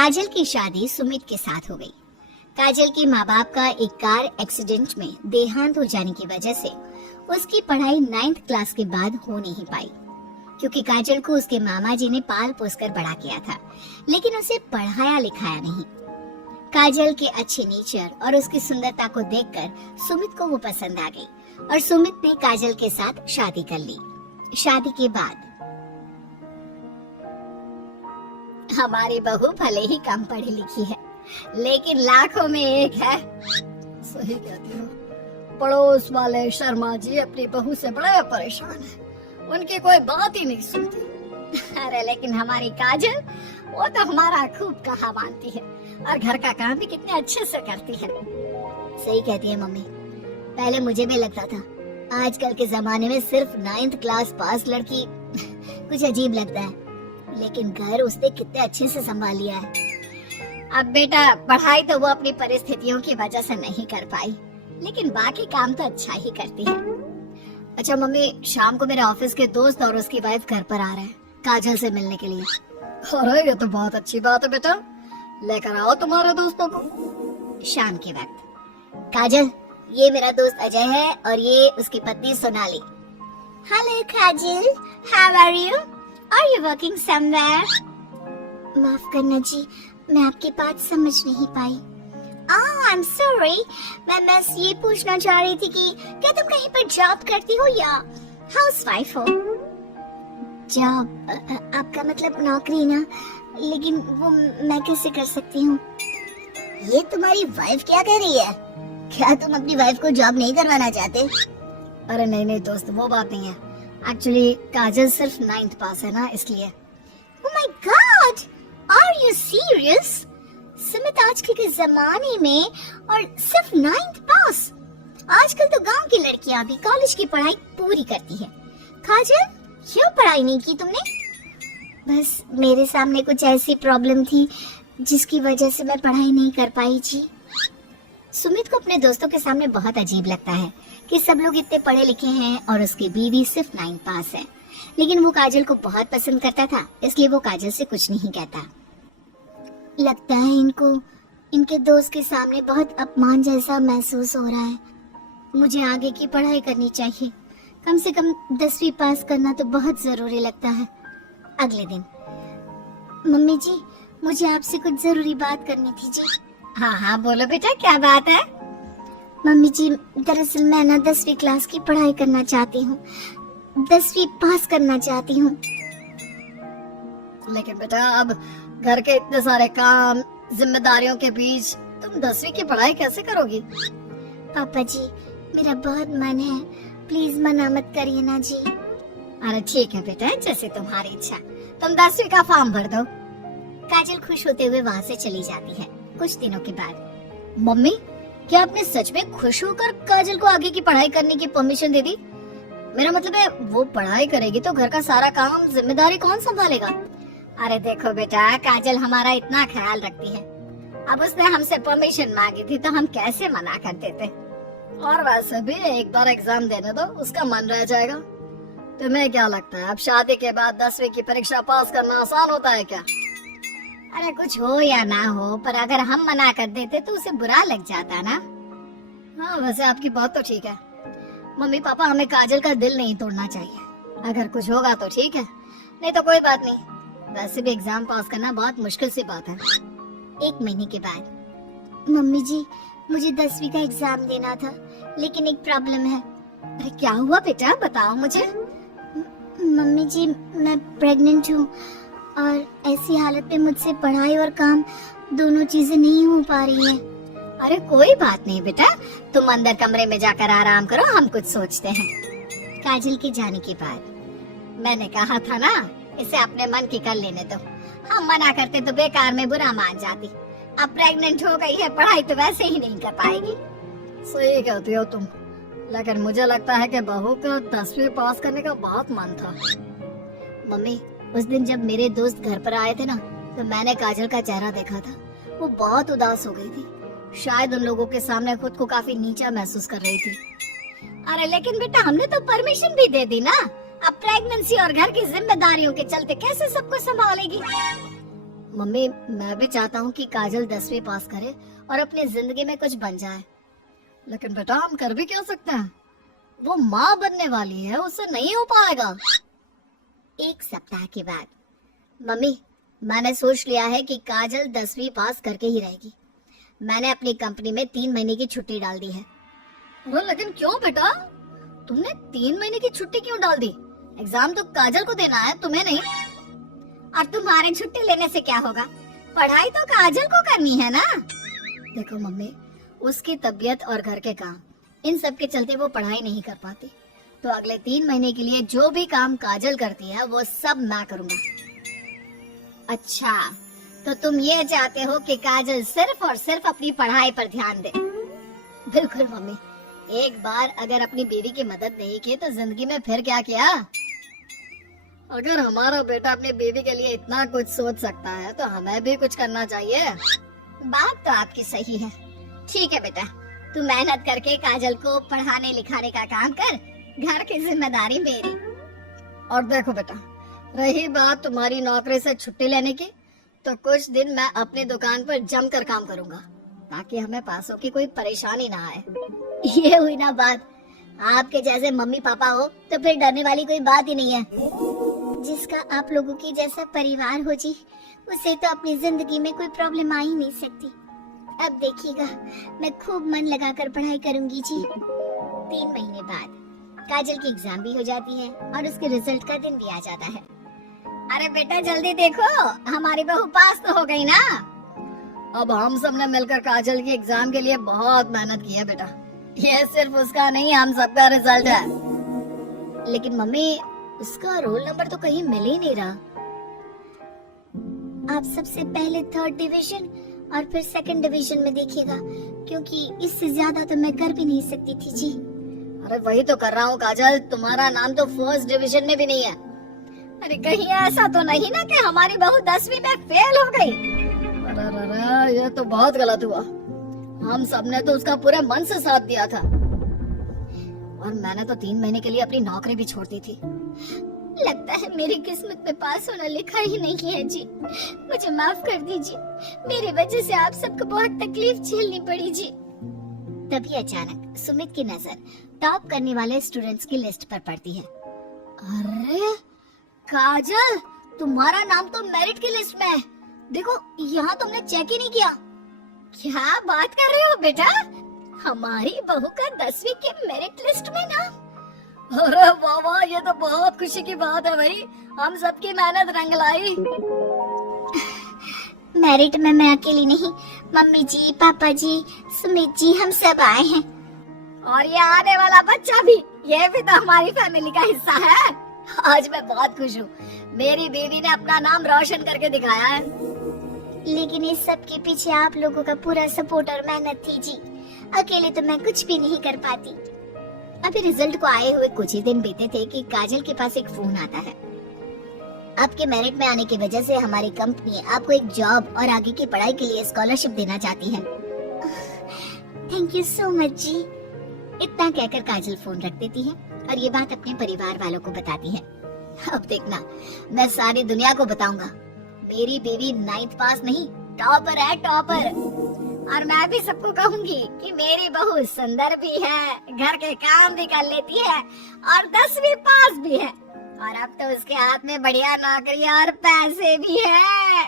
काजल की शादी सुमित के साथ हो गई। काजल के माँ बाप का एक कार एक्सीडेंट में देहांत हो जाने की वजह से उसकी पढ़ाई 9th क्लास के बाद हो नहीं पाई, क्योंकि काजल को उसके मामा जी ने पाल पोस कर बड़ा किया था, लेकिन उसे पढ़ाया लिखाया नहीं। काजल के अच्छे नेचर और उसकी सुंदरता को देखकर सुमित को वो पसंद आ गई और सुमित ने काजल के साथ शादी कर ली। शादी के बाद हमारी बहू भले ही कम पढ़ी लिखी है, लेकिन लाखों में एक है। सही कहती हो। पड़ोस वाले शर्मा जी अपनी बहू से बड़े परेशान हैं। उनकी कोई बात ही नहीं सुनती। अरे लेकिन हमारी काजल, वो तो हमारा खूब कहा मानती है और घर का काम भी कितने अच्छे से करती है। सही कहती है मम्मी। पहले मुझे भी लगता था आजकल के जमाने में सिर्फ 9th क्लास पास लड़की कुछ अजीब लगता है, लेकिन घर उसने कितने अच्छे से संभाल लिया है। अब बेटा, पढ़ाई तो वो अपनी परिस्थितियों की वजह से नहीं कर पाई, लेकिन बाकी काम तो अच्छा ही करती है। अच्छा मम्मी, शाम को मेरे ऑफिस के दोस्त और उसकी वाइफ घर पर आ रहे हैं काजल से मिलने के लिए। अरे ये तो बहुत अच्छी बात है बेटा, लेकर आओ तुम्हारे दोस्तों को। शाम के वक्त काजल, ये मेरा दोस्त अजय है और ये उसकी पत्नी Sonali. Hello Kajal, how are you? Are you working somewhere? माफ करना जी, मैं आपकी बात समझ नहीं पाई। आई एम सॉरी, मैं बस ये पूछना चाह रही थी कि क्या तुम कहीं पर जॉब करती हो या हाउसवाइफ हो? जॉब? आपका मतलब नौकरी ना, लेकिन वो मैं कैसे कर सकती हूँ? ये तुम्हारी वाइफ क्या कह रही है? क्या तुम अपनी वाइफ को जॉब नहीं करवाना चाहते? अरे नहीं दोस्त, वो बात नहीं है। एक्चुअली काजल सिर्फ 9th पास है ना, इसलिए। Oh my God! Are you serious? Sumit आजकल के जमाने में और सिर्फ 9th पास? आजकल तो गांव की लड़कियां भी कॉलेज की पढ़ाई पूरी करती है। काजल, क्यों पढ़ाई नहीं की तुमने? बस मेरे सामने कुछ ऐसी प्रॉब्लम थी जिसकी वजह से मैं पढ़ाई नहीं कर पाई जी। सुमित को अपने दोस्तों के सामने बहुत अजीब लगता है कि सब लोग इतने पढ़े लिखे हैं और उसकी बीवी सिर्फ 9th पास है, लेकिन वो काजल को बहुत पसंद करता था, इसलिए वो काजल से कुछ नहीं कहता। लगता है इनको इनके दोस्त के सामने बहुत अपमान जैसा महसूस हो रहा है। मुझे आगे की पढ़ाई करनी चाहिए, कम से कम 10वीं पास करना तो बहुत जरूरी लगता है। अगले दिन, मम्मी जी, मुझे आपसे कुछ जरूरी बात करनी थी जी। हाँ बोलो बेटा, क्या बात है? मम्मी जी, दरअसल मैं ना 10वीं क्लास की पढ़ाई करना चाहती हूँ, 10वीं पास करना चाहती हूँ। लेकिन बेटा, अब घर के इतने सारे काम, जिम्मेदारियों के बीच तुम 10वीं की पढ़ाई कैसे करोगी? पापा जी, मेरा बहुत मन है, प्लीज मना मत करिए ना जी। अरे ठीक है बेटा, जैसे तुम्हारी इच्छा। तुम 10वीं का फॉर्म भर दो। काजल खुश होते हुए वहाँ से चली जाती है। कुछ दिनों के बाद, मम्मी, क्या आपने सच में खुश होकर काजल को आगे की पढ़ाई करने की परमिशन दे दी? मेरा मतलब है, वो पढ़ाई करेगी तो घर का सारा काम, जिम्मेदारी कौन संभालेगा? अरे देखो बेटा, काजल हमारा इतना ख्याल रखती है, अब उसने हमसे परमिशन मांगी थी तो हम कैसे मना कर देते। और वैसे भी एक बार एग्जाम देने दो, उसका मन रह जाएगा। तुम्हें क्या लगता है, अब शादी के बाद 10वीं की परीक्षा पास करना आसान होता है क्या? अरे कुछ हो या ना हो, पर अगर हम मना कर देते तो उसे बुरा लग जाता ना। हाँ, वैसे आपकी बात तो ठीक है। मम्मी पापा, हमें काजल का दिल नहीं तोड़ना चाहिए। अगर कुछ होगा तो ठीक है, नहीं तो कोई बात नहीं। वैसे भी एग्जाम पास करना बहुत मुश्किल सी बात है। 1 महीने के बाद, मम्मी जी, मुझे 10वीं का एग्जाम देना था, लेकिन एक प्रॉब्लम है। अरे क्या हुआ बेटा, बताओ मुझे। मम्मी जी, मैं प्रेग्नेंट हूँ और ऐसी हालत में मुझसे पढ़ाई और काम दोनों चीजें नहीं हो पा रही हैं। अरे कोई बात नहीं बेटा, तुम अंदर कमरे में जाकर आराम करो, हम कुछ सोचते हैं। काजल के जाने के बाद, मैंने कहा था ना, इसे अपने मन की कर लेने दो। हम मना करते तो बेकार में बुरा मान जाती। अब प्रेग्नेंट हो गई है, पढ़ाई तो वैसे ही नहीं कर पाएगी। सही कहती हो तुम, लेकिन मुझे लगता है कि बहू का 10वीं पास करने का बहुत मन था। मम्मी, उस दिन जब मेरे दोस्त घर पर आए थे ना, तो मैंने काजल का चेहरा देखा था। वो बहुत उदास हो गई थी, शायद उन लोगों के सामने खुद को काफी नीचा महसूस कर रही थी। अरे लेकिन बेटा, हमने तो परमिशन भी दे दी ना। अब प्रेगनेंसी और घर की जिम्मेदारियों के चलते कैसे सब कुछ संभालेगी? मम्मी मैं भी चाहता हूँ कि काजल 10वीं पास करे और अपनी जिंदगी में कुछ बन जाए, लेकिन बेटा हम कर भी क्या सकते हैं? वो माँ बनने वाली है, उससे नहीं हो पाएगा। एक सप्ताह के बाद। मम्मी मैंने सोच लिया है कि काजल 10वीं पास करके ही रहेगी। मैंने अपनी कंपनी में 3 महीने की छुट्टी डाल दी है। अरे लेकिन क्यों बेटा? तुमने 3 महीने की छुट्टी क्यों डाल दी? एग्जाम तो काजल को देना है, तुम्हें नहीं। और तुम्हारे छुट्टी लेने से क्या होगा? पढ़ाई तो काजल को करनी है ना। देखो मम्मी, उसकी तबीयत और घर के काम, इन सब के चलते वो पढ़ाई नहीं कर पाती, तो अगले 3 महीने के लिए जो भी काम काजल करती है वो सब मैं करूंगा। अच्छा, तो तुम ये चाहते हो कि काजल सिर्फ और सिर्फ अपनी पढ़ाई पर ध्यान दे? बिल्कुल मम्मी, एक बार अगर अपनी बीवी की मदद नहीं की तो जिंदगी में फिर क्या किया? अगर हमारा बेटा अपनी बीवी के लिए इतना कुछ सोच सकता है तो हमें भी कुछ करना चाहिए। बात तो आपकी सही है। ठीक है बेटा, तू मेहनत करके काजल को पढ़ाने लिखाने का काम कर, घर की जिम्मेदारी मेरी। और देखो बेटा, रही बात तुम्हारी नौकरी से छुट्टी लेने की, तो कुछ दिन मैं अपनी दुकान पर जमकर काम करूंगा ताकि हमें पैसों की कोई परेशानी ना आए। ये हुई ना बात। आपके जैसे मम्मी पापा हो तो फिर डरने वाली कोई बात ही नहीं है। जिसका आप लोगों की जैसा परिवार हो जी, उसे तो अपनी जिंदगी में कोई प्रॉब्लम आ ही नहीं सकती। अब देखिएगा, मैं खूब मन लगाकर पढ़ाई करूंगी जी। 3 महीने बाद काजल की एग्जाम भी हो जाती है और उसके रिजल्ट का दिन भी आ जाता है। अरे बेटा जल्दी देखो, हमारी बहू पास तो हो गई ना। अब हम सब ने मिलकर काजल की एग्जाम के लिए बहुत मेहनत की है बेटा। ये सिर्फ उसका नहीं, हम सबका रिजल्ट है। लेकिन मम्मी, उसका रोल नंबर तो कहीं मिल ही नहीं रहा। आप सबसे पहले 3rd डिवीजन और फिर 2nd डिवीजन में देखिएगा, क्योंकि इससे ज्यादा तो मैं कर भी नहीं सकती थी जी। अरे वही तो कर रहा हूँ काजल, तुम्हारा नाम तो 1st डिवीजन में भी नहीं है। अरे कहीं ऐसा तो नहीं ना कि हमारी बहू 10वीं में फेल हो गई? अरे ये तो बहुत गलत हुआ। हम सबने तो उसका पूरे मन से साथ दिया था, और मैंने तो 3 महीने के लिए अपनी नौकरी भी छोड़ दी थी। लगता है मेरी किस्मत में पास होना लिखा ही नहीं है जी। मुझे माफ कर दीजिए, मेरी वजह से आप सबको बहुत तकलीफ झेलनी पड़ी जी। तभी अचानक सुमित की नजर टॉप करने वाले स्टूडेंट्स की लिस्ट पर पड़ती है। अरे काजल, तुम्हारा नाम तो मेरिट की लिस्ट में है। देखो, यहाँ तुमने चेक ही नहीं किया। क्या बात कर रहे हो बेटा? हमारी बहू का 10वीं के मेरिट लिस्ट में नाम? अरे वाह वाह, ये तो बहुत खुशी की बात है भाई। हम सबकी मेहनत रंग लाई। मेरिट में मैं अकेली नहीं, मम्मी जी, पापा जी, सुमित जी, हम सब आए हैं। और ये आने वाला बच्चा भी, ये भी तो हमारी फैमिली का हिस्सा है। आज मैं बहुत खुश हूँ, मेरी बीवी ने अपना नाम रोशन करके दिखाया है। लेकिन इस सब के पीछे आप लोगों का पूरा सपोर्ट और मेहनत थी जी। अकेले तो मैं कुछ भी नहीं कर पाती। अभी रिजल्ट को आए हुए कुछ ही दिन बीते थे कि काजल के पास एक फोन आता है। आपके मेरिट में आने की वजह से हमारी कंपनी आपको एक जॉब और आगे की पढ़ाई के लिए स्कॉलरशिप देना चाहती है। थैंक यू सो मच जी। इतना कहकर काजल फोन रख देती है और ये बात अपने परिवार वालों को बताती है। अब देखना, मैं सारी दुनिया को बताऊंगा, मेरी बीवी 9th पास नहीं, टॉपर है, टॉपर। और मैं भी सबको कहूंगी कि मेरी बहू सुंदर भी है, घर के काम भी कर लेती है और 10वीं पास भी है, और अब तो उसके हाथ में बढ़िया नौकरी और पैसे भी है।